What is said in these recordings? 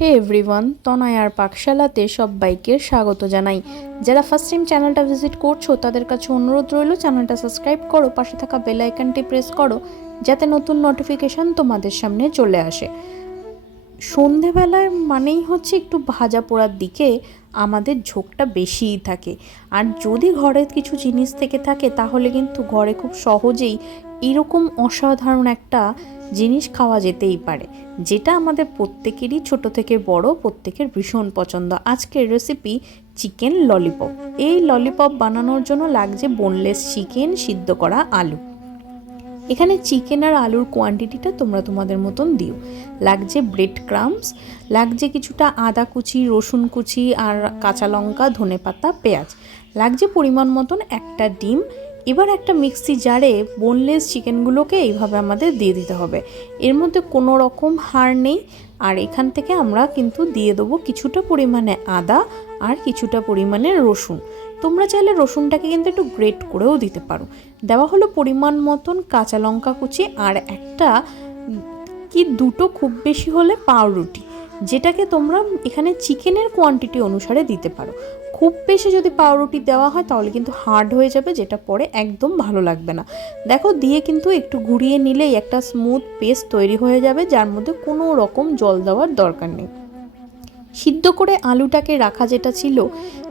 হে everyone তনয়ার পাকশালাতে সব সবাইকে স্বাগত জানাই। যারা ফার্স্ট টাইম চ্যানেলটা ভিজিট করছ, তাদের কাছে অনুরোধ রইল চ্যানেলটা সাবস্ক্রাইব করো, পাশে থাকা বেল আইকনটি প্রেস করো, যাতে নতুন নোটিফিকেশান তোমাদের সামনে চলে আসে। সন্ধেবেলায় মানেই হচ্ছে একটু ভাজা পোড়ার দিকে আমাদের ঝোঁকটা বেশিই থাকে। আর যদি ঘরে কিছু জিনিস থেকে থাকে, তাহলে কিন্তু ঘরে খুব সহজেই এরকম অসাধারণ একটা জিনিস খাওয়া যেতেই পারে, যেটা আমাদের প্রত্যেকেরই ছোট থেকে বড়, প্রত্যেকের ভীষণ পছন্দ। আজকের রেসিপি চিকেন ললিপপ এই ললিপপ বানানোর জন্য লাগছে বোনলেস চিকেন সিদ্ধ করা আলু। এখানে চিকেন আর আলুর কোয়ান্টিটিটা তোমরা তোমাদের মতন দিও। লাগছে ব্রেড ক্রামস লাগছে কিছুটা আদা কুচি, রসুন কুচি আর কাঁচা লঙ্কা, ধনে পাতা, পেঁয়াজ। লাগছে পরিমাণ মতন একটা ডিম। এবার একটা মিক্সি জারে বোনলেস চিকেনগুলোকে এইভাবে আমাদের দিয়ে দিতে হবে। এর মধ্যে কোনো রকম হার নেই। আর এখান থেকে আমরা কিন্তু দিয়ে দেবো কিছুটা পরিমাণে আদা আর কিছুটা পরিমাণে রসুন। তোমরা চাইলে রসুনটাকে কিন্তু একটু গ্রেট করেও দিতে পারো। দেওয়া হলো পরিমাণ মতন কাঁচা লঙ্কা কুচি আর একটা কি দুটো খুব বেশি হলে পাউরুটি, যেটাকে তোমরা এখানে চিকেনের কোয়ান্টিটি অনুসারে দিতে পারো। খুব বেশি যদি পাউরুটি দেওয়া হয় তাহলে কিন্তু হার্ড হয়ে যাবে, যেটা পরে একদম ভালো লাগবে না। দেখো, দিয়ে কিন্তু একটু ঘুরিয়ে নিলেই একটা স্মুথ পেস্ট তৈরি হয়ে যাবে, যার মধ্যে কোনো রকম জল দেওয়ার দরকার নেই। সিদ্ধ করে আলুটাকে রাখা যেটা ছিল,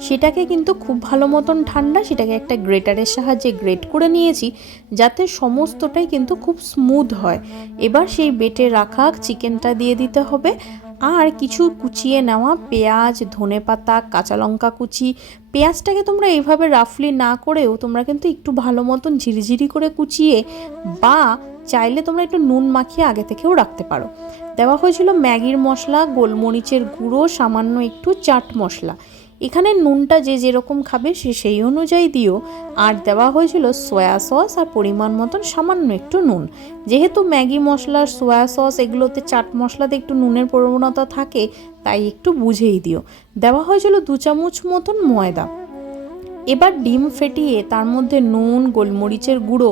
সেটাকে কিন্তু খুব ভালো মতন ঠান্ডা, সেটাকে একটা গ্রেটারের সাহায্যে গ্রেট করে নিয়েছি, যাতে সমস্তটাই কিন্তু খুব স্মুথ হয়। এবার সেই বেটে রাখা চিকেনটা দিয়ে দিতে হবে, আর কিছু কুচিয়ে নেওয়া পেঁয়াজ ধনে পাতা কাঁচা লঙ্কা কুচি, পেঁয়াজটাকে তোমরা এইভাবে রাফলি না করেও তোমরা কিন্তু একটু ভালো মতন ঝিরিঝিরি করে কুচিয়ে বা চাইলে তোমরা একটু নুন মাখিয়ে আগে থেকেও রাখতে পারো। দেওয়া হয়েছিল ম্যাগির মশলা, গোলমরিচের গুঁড়ো, সামান্য একটু চাট মশলা। এখানে নুনটা যে যেরকম খাবে সে সেই অনুযায়ী দিও। আর দেওয়া হয়েছিল সয়া সস আর পরিমাণ মতন সামান্য একটু নুন। যেহেতু ম্যাগি মশলা সয়া সস এগুলোতে চাট মশলাতে একটু নুনের প্রবণতা থাকে, তাই একটু বুঝেই দিও। দেওয়া হয়েছিল দু চামচ মতন ময়দা। এবার ডিম ফেটিয়ে তার মধ্যে নুন, গোলমরিচের গুঁড়ো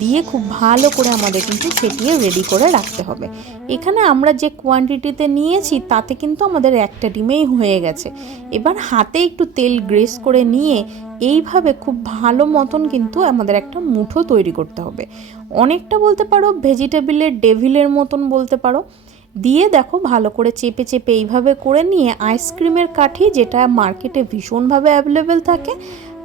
দিয়ে খুব ভালো করে আমাদের কিন্তু ফেটিয়ে রেডি করে রাখতে হবে। এখানে আমরা যে কোয়ান্টিটিতে নিয়েছি, তাতে কিন্তু আমাদের একটা ডিমেই হয়ে গেছে। এবার হাতে একটু তেল গ্রেস করে নিয়ে এইভাবে খুব ভালো মতন কিন্তু আমাদের একটা মুঠো তৈরি করতে হবে। অনেকটা বলতে পারো ভেজিটেবিলের ডেভিলের মতন বলতে পারো। দিয়ে দেখো ভালো করে চেপে চেপে এইভাবে করে নিয়ে আইসক্রিমের কাঠি, যেটা মার্কেটে ভীষণভাবে অ্যাভেলেবেল থাকে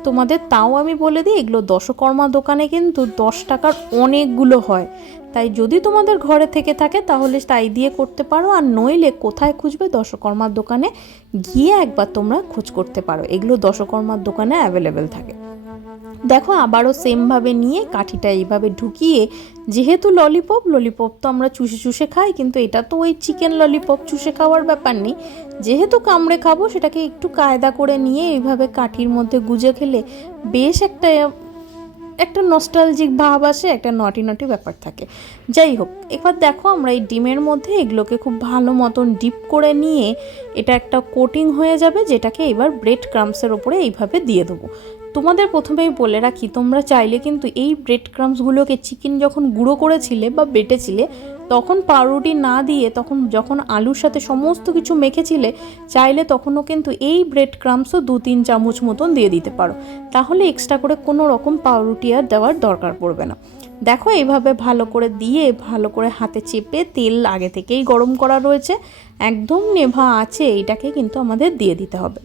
তোমাদের তাও আমি বলে দিই, এগুলো দশকর্মা দোকানে কিন্তু দশ টাকার অনেকগুলো হয়। তাই যদি তোমাদের ঘরে থেকে থাকে, তাহলে তাই দিয়ে করতে পারো। আর নইলে কোথায় খুঁজবে? দশকর্মার দোকানে গিয়ে একবার তোমরা খোঁজ করতে পারো। এগুলো দশকর্মার দোকানে অ্যাভেলেবেল থাকে। দেখো আবারও সেমভাবে নিয়ে কাঠিটা এইভাবে ঢুকিয়ে, যেহেতু ললিপপ ললিপপ তো আমরা চুষে চুষে খাই, কিন্তু এটা তো ওই চিকেন ললিপপ চুষে খাওয়ার ব্যাপার নেই। যেহেতু কামড়ে খাব, সেটাকে একটু কায়দা করে নিয়ে এইভাবে কাঠির মধ্যে গুজে খেলে বেশ একটা একটা নস্টালজিক ভাব আসে, একটা নটি নটি ব্যাপার থাকে। যাই হোক, এবার দেখো আমরা এই ডিমের মধ্যে এগুলোকে খুব ভালো মতন ডিপ করে নিয়ে, এটা একটা কোটিং হয়ে যাবে, যেটাকে এবার ব্রেড ক্রামসের ওপরে এইভাবে দিয়ে দেবো। তোমাদের প্রথমেই বলে রাখি, তোমরা চাইলে কিন্তু এই ব্রেড ক্রামসগুলোকে চিকেন যখন গুঁড়ো করেছিলে বা বেটেছিলে, তখন পাউরুটি না দিয়ে, তখন যখন আলুর সাথে সমস্ত কিছু মেখেছিলে, চাইলে তখনও কিন্তু এই ব্রেড ক্রামসও দু তিন চামচ মতন দিয়ে দিতে পারো। তাহলে এক্সট্রা করে কোনো রকম পাউরুটি আর দেওয়ার দরকার পড়বে না। দেখো এইভাবে ভালো করে দিয়ে, ভালো করে হাতে চেপে তেল আগে থেকেই গরম করা রয়েছে। একদম নেভা আছে এটাকে কিন্তু আমাদের দিয়ে দিতে হবে।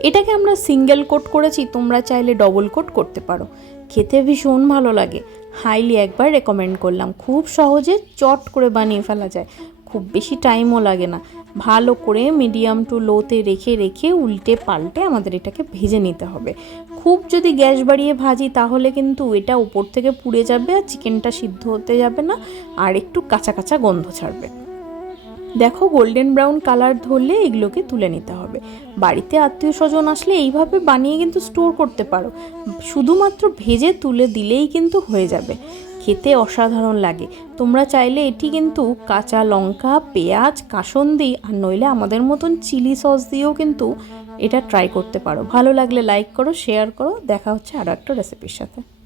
এটাকে আমরা সিঙ্গেল কোট করেছি, তোমরা চাইলে ডবল কোট করতে পারো। খেতে ভীষণ ভালো লাগে। হাইলি একবার রেকমেন্ড করলাম। খুব সহজে চট করে বানিয়ে ফেলা যায়। খুব বেশি টাইমও লাগে না। ভালো করে মিডিয়াম টু লোতে রেখে রেখে উল্টে পাল্টে আমাদের এটাকে ভেজে নিতে হবে। খুব যদি গ্যাস বাড়িয়ে ভাজি, তাহলে কিন্তু এটা উপর থেকে পুড়ে যাবে আর চিকেনটা সিদ্ধ হতে যাবে না। আর একটু কাঁচা কাঁচা গন্ধ ছাড়বে। দেখো গোল্ডেন ব্রাউন কালার ধরলে এগুলোকে তুলে নিতে হবে। বাড়িতে আত্মীয় স্বজন আসলে এইভাবে বানিয়ে কিন্তু স্টোর করতে পারো। শুধুমাত্র ভেজে তুলে দিলেই কিন্তু হয়ে যাবে। খেতে অসাধারণ লাগে। তোমরা চাইলে এটি কিন্তু কাঁচা লঙ্কা, পেঁয়াজ, কাসন্দি আর নইলে আমাদের মতন চিলি সস দিয়েও কিন্তু এটা ট্রাই করতে পারো। ভালো লাগলে লাইক করো শেয়ার করো। দেখা হচ্ছে আরও একটা রেসিপির সাথে।